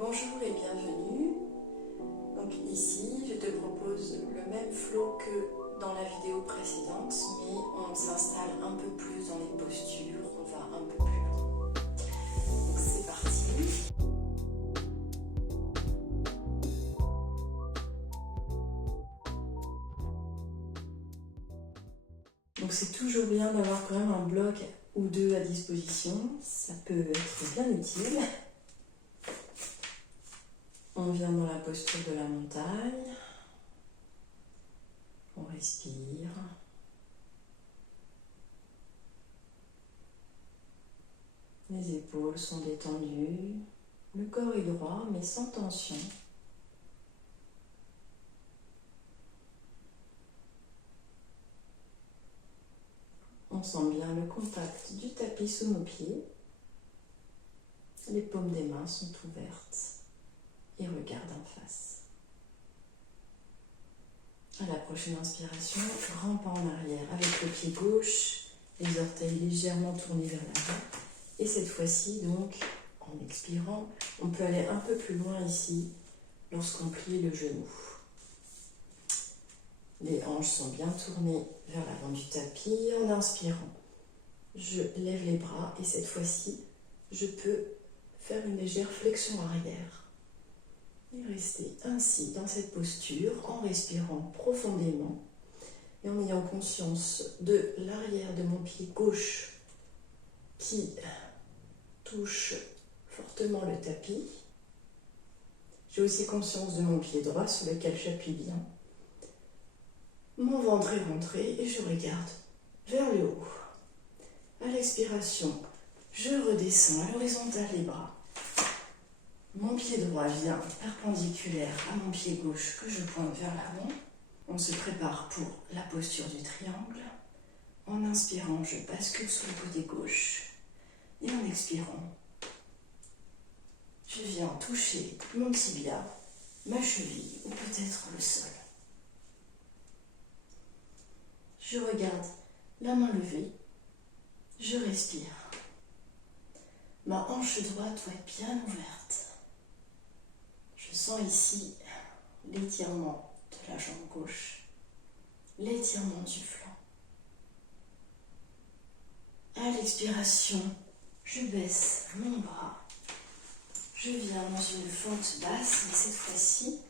Bonjour et bienvenue. Donc ici, je te propose le même flow que dans la vidéo précédente, mais on s'installe un peu plus dans les postures, on va un peu plus loin. Donc c'est parti. Donc c'est toujours bien d'avoir quand même un bloc ou deux à disposition, ça peut être bien utile. On vient dans la posture de la montagne, on respire. Les épaules sont détendues, le corps est droit mais sans tension. On sent bien le contact du tapis sous nos pieds. Les paumes des mains sont ouvertes et regardent en face. À la prochaine inspiration, grand pas en arrière avec le pied gauche, les orteils légèrement tournés vers l'avant. Et cette fois-ci, donc, en expirant, on peut aller un peu plus loin ici lorsqu'on plie le genou. Les hanches sont bien tournées vers l'avant du tapis. En inspirant, je lève les bras et cette fois-ci, je peux faire une légère flexion arrière. Et rester ainsi dans cette posture en respirant profondément et en ayant conscience de l'arrière de mon pied gauche qui touche fortement le tapis. J'ai aussi conscience de mon pied droit sur lequel j'appuie bien. Mon ventre est rentré et je regarde vers le haut. À l'expiration, je redescends à l'horizontale les bras. Mon pied droit vient perpendiculaire à mon pied gauche que je pointe vers l'avant. On se prépare pour la posture du triangle. En inspirant, je bascule sur le côté gauche. Et en expirant, je viens toucher mon tibia, ma cheville ou peut-être le sol. Je regarde la main levée, je respire. Ma hanche droite doit être bien ouverte. Je sens ici l'étirement de la jambe gauche, l'étirement du flanc. À l'expiration, je baisse mon bras. Je viens dans une fente basse, mais cette fois-ci,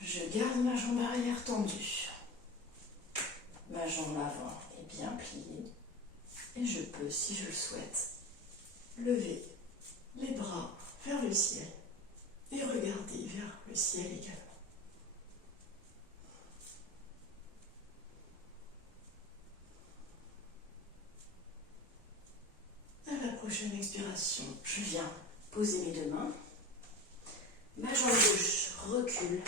je garde ma jambe arrière tendue. Ma jambe avant est bien pliée et je peux, si je le souhaite, lever les bras vers le ciel et regarder vers le ciel également. À la prochaine expiration, je viens poser mes deux mains. Ma jambe gauche recule.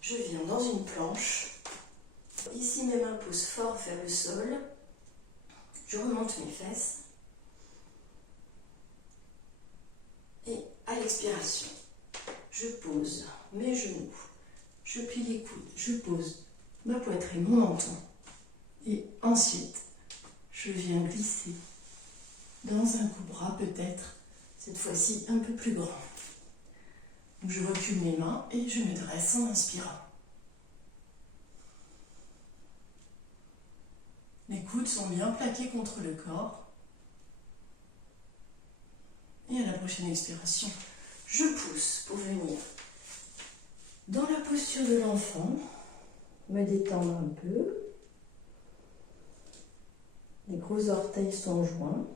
Je viens dans une planche. Ici, mes mains poussent fort vers le sol. Je remonte mes fesses. Et à l'expiration, je pose mes genoux. Je plie les coudes. Je pose ma poitrine, mon menton. Et ensuite, je viens glisser dans un coup-bras peut-être, cette fois-ci un peu plus grand. Donc je recule mes mains et je me dresse en inspirant. Les coudes sont bien plaqués contre le corps. Et à la prochaine expiration, je pousse pour venir dans la posture de l'enfant, me détendre un peu. Les gros orteils sont joints.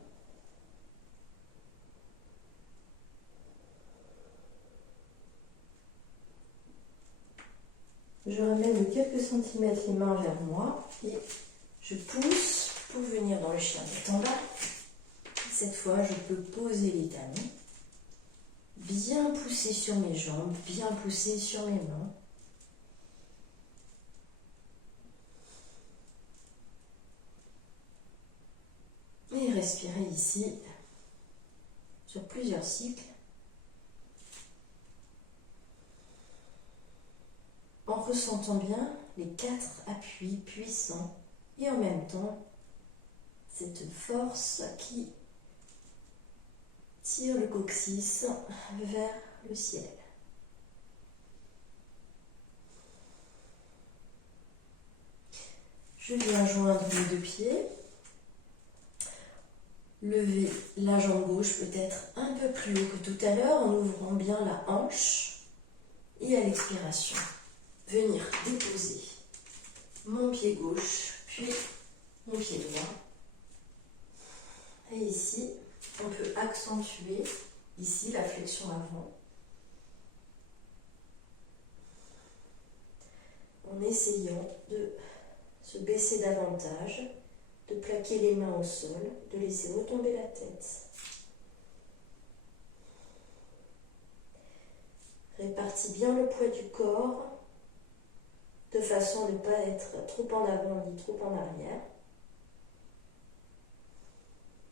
Je ramène de quelques centimètres les mains vers moi et je pousse pour venir dans le chien tête en bas. Cette fois, je peux poser les talons, bien pousser sur mes jambes, bien pousser sur mes mains. Et respirer ici sur plusieurs cycles. En ressentant bien les 4 appuis puissants et en même temps cette force qui Tire le coccyx vers le ciel. Je viens joindre les deux pieds. Lever la jambe gauche peut-être un peu plus haut que tout à l'heure en ouvrant bien la hanche. Et à l'expiration, venir déposer mon pied gauche, puis mon pied droit. Et ici, on peut accentuer ici la flexion avant. En essayant de se baisser davantage, de plaquer les mains au sol, de laisser retomber la tête. Répartis bien le poids du corps de façon à ne pas être trop en avant ni trop en arrière.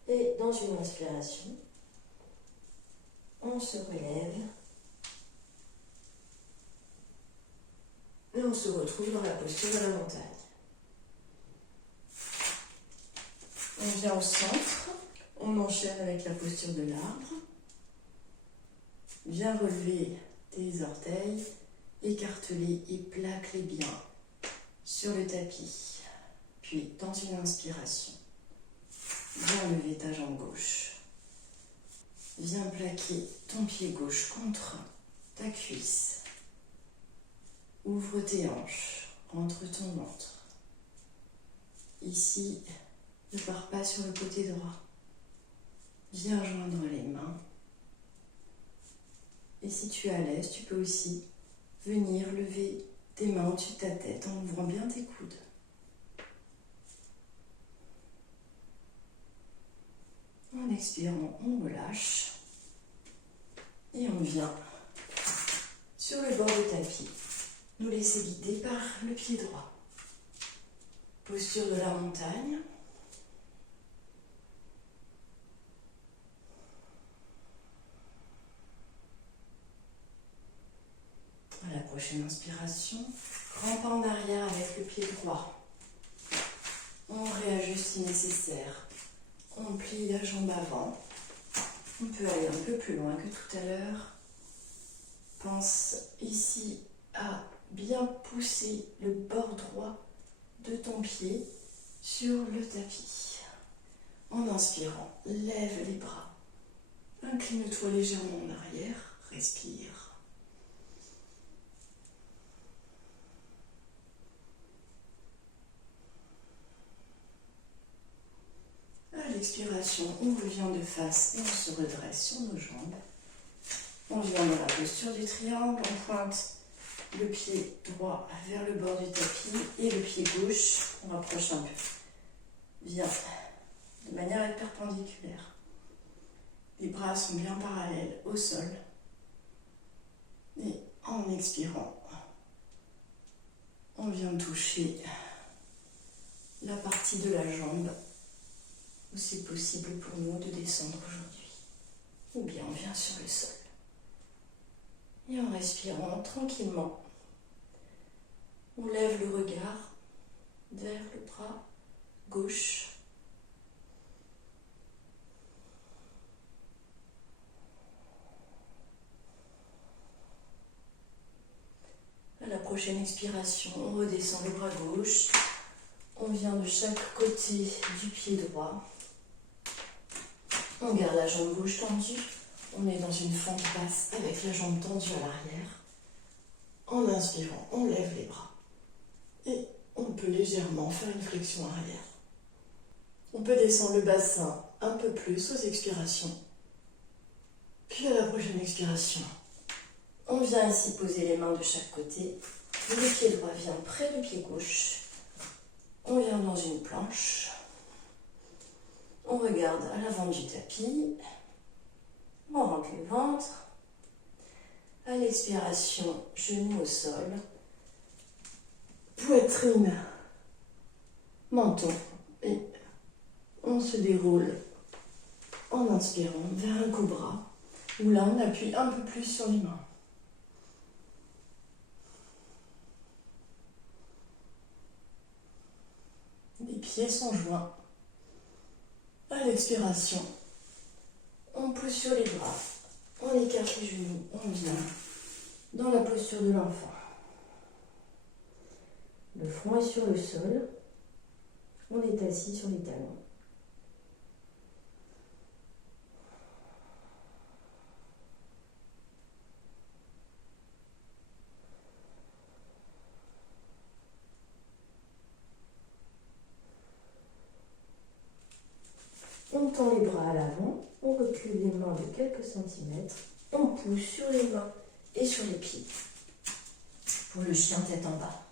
Et dans une inspiration, on se relève et on se retrouve dans la posture de la montagne. On vient au centre, on enchaîne avec la posture de l'arbre. Viens relever tes orteils, écarte-les et plaque-les bien sur le tapis. Puis, dans une inspiration, viens lever ta jambe gauche. Viens plaquer ton pied gauche contre ta cuisse. Ouvre tes hanches, rentre ton ventre. Ici, ne pars pas sur le côté droit. Viens joindre les mains. Et si tu es à l'aise, tu peux aussi venir lever tes mains au-dessus de ta tête en ouvrant bien tes coudes. En expirant, on relâche. Et on vient sur le bord du tapis. Nous laisser guider par le pied droit. Posture de la montagne. À la prochaine inspiration, grand pas en arrière avec le pied droit. On réajuste si nécessaire. On plie la jambe avant. On peut aller un peu plus loin que tout à l'heure. Pense ici à bien pousser le bord droit de ton pied sur le tapis. En inspirant, lève les bras. Incline-toi légèrement en arrière. Respire. À l'expiration, on revient de face et on se redresse sur nos jambes. On vient dans la posture du triangle, on pointe le pied droit vers le bord du tapis et le pied gauche, on rapproche un peu. Viens de manière à être perpendiculaire. Les bras sont bien parallèles au sol. Et en expirant, on vient toucher la partie de la jambe où c'est possible pour nous de descendre aujourd'hui. Ou bien on vient sur le sol. Et en respirant tranquillement, on lève le regard vers le bras gauche. À la prochaine expiration, on redescend le bras gauche. On vient de chaque côté du pied droit. On garde la jambe gauche tendue. On est dans une fente basse avec la jambe tendue à l'arrière. En inspirant, on lève les bras. Et on peut légèrement faire une flexion arrière. On peut descendre le bassin un peu plus aux expirations. Puis à la prochaine expiration, on vient ici poser les mains de chaque côté. Le pied droit vient près du pied gauche. On vient dans une planche. On regarde à l'avant du tapis. On rentre le ventre. À l'expiration, genoux au sol. Poitrine, menton. Et on se déroule en inspirant vers un cobra. Où là, on appuie un peu plus sur les mains. Les pieds sont joints. À l'expiration, On pousse sur les bras, on écarte les genoux, on vient dans la posture de l'enfant. Le front est sur le sol, on est assis sur les talons. On tend les bras à l'avant, on recule les mains de quelques centimètres, on pousse sur les mains et sur les pieds pour le chien tête en bas.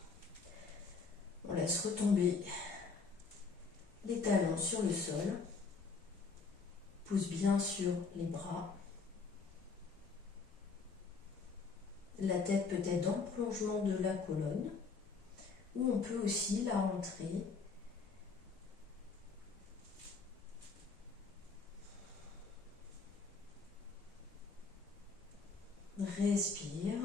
On laisse retomber les talons sur le sol, pousse bien sur les bras. La tête peut être dans le prolongement de la colonne ou on peut aussi la rentrer . Respire.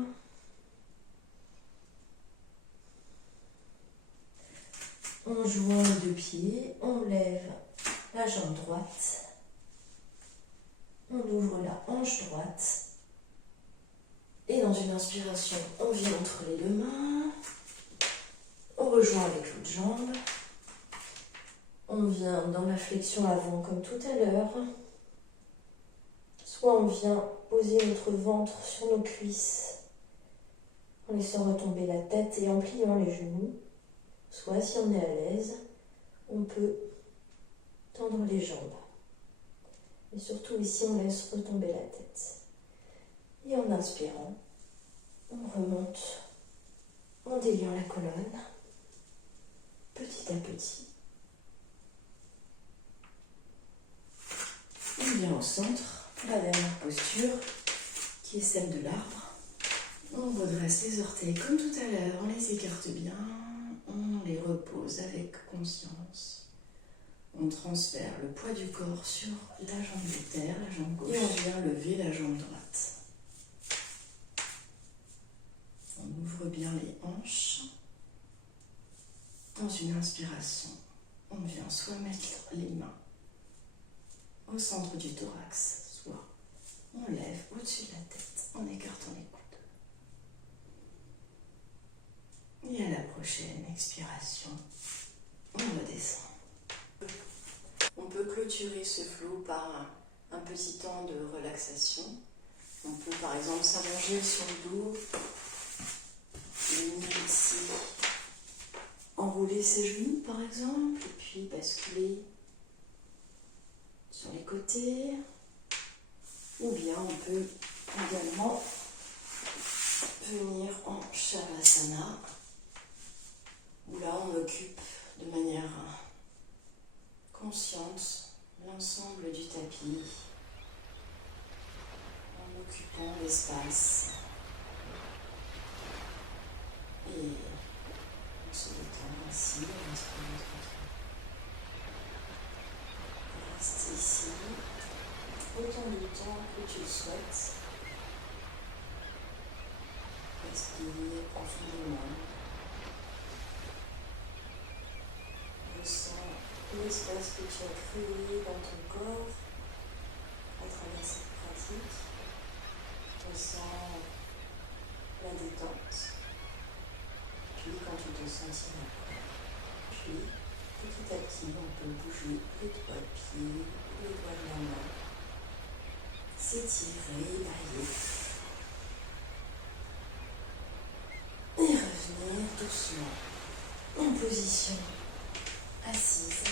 On joint les deux pieds, on lève la jambe droite, on ouvre la hanche droite et dans une inspiration, on vient entre les deux mains, on rejoint avec l'autre jambe, on vient dans la flexion avant comme tout à l'heure, soit on vient poser notre ventre sur nos cuisses en laissant retomber la tête et en pliant les genoux. Soit, si on est à l'aise, on peut tendre les jambes. Mais surtout ici, on laisse retomber la tête. Et en inspirant, on remonte en déliant la colonne, petit à petit. On vient au centre, la dernière posture, qui est celle de l'arbre. On redresse les orteils comme tout à l'heure, on les écarte bien. On les repose avec conscience. On transfère le poids du corps sur la jambe de terre, la jambe gauche. Et on vient lever la jambe droite. On ouvre bien les hanches. Dans une inspiration, on vient soit mettre les mains au centre du thorax, soit on lève au-dessus de la tête en écartant les coudes. Et à la prochaine expiration, on redescend. On peut clôturer ce flow par un petit temps de relaxation. On peut par exemple s'allonger sur le dos, venir ici, enrouler ses genoux par exemple, et puis basculer sur les côtés. Ou bien on peut également venir en Shavasana, où là on occupe de manière consciente l'ensemble du tapis, en occupant l'espace et on se détend ainsi, on inspire tranquille. Reste ici autant de temps que tu le souhaites. Respire profondément. Ressens l'espace que tu as créé dans ton corps à travers cette pratique. Ressens la détente. Puis quand tu te sentiras prêt, puis petit à petit on peut bouger les doigts de pied, les doigts de la main, s'étirer, bailler. Et revenir doucement en position assise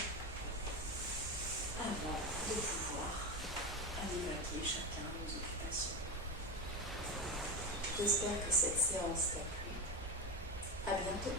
avant de pouvoir aller vaquer chacun de nos occupations. J'espère que cette séance t'a plu. À bientôt.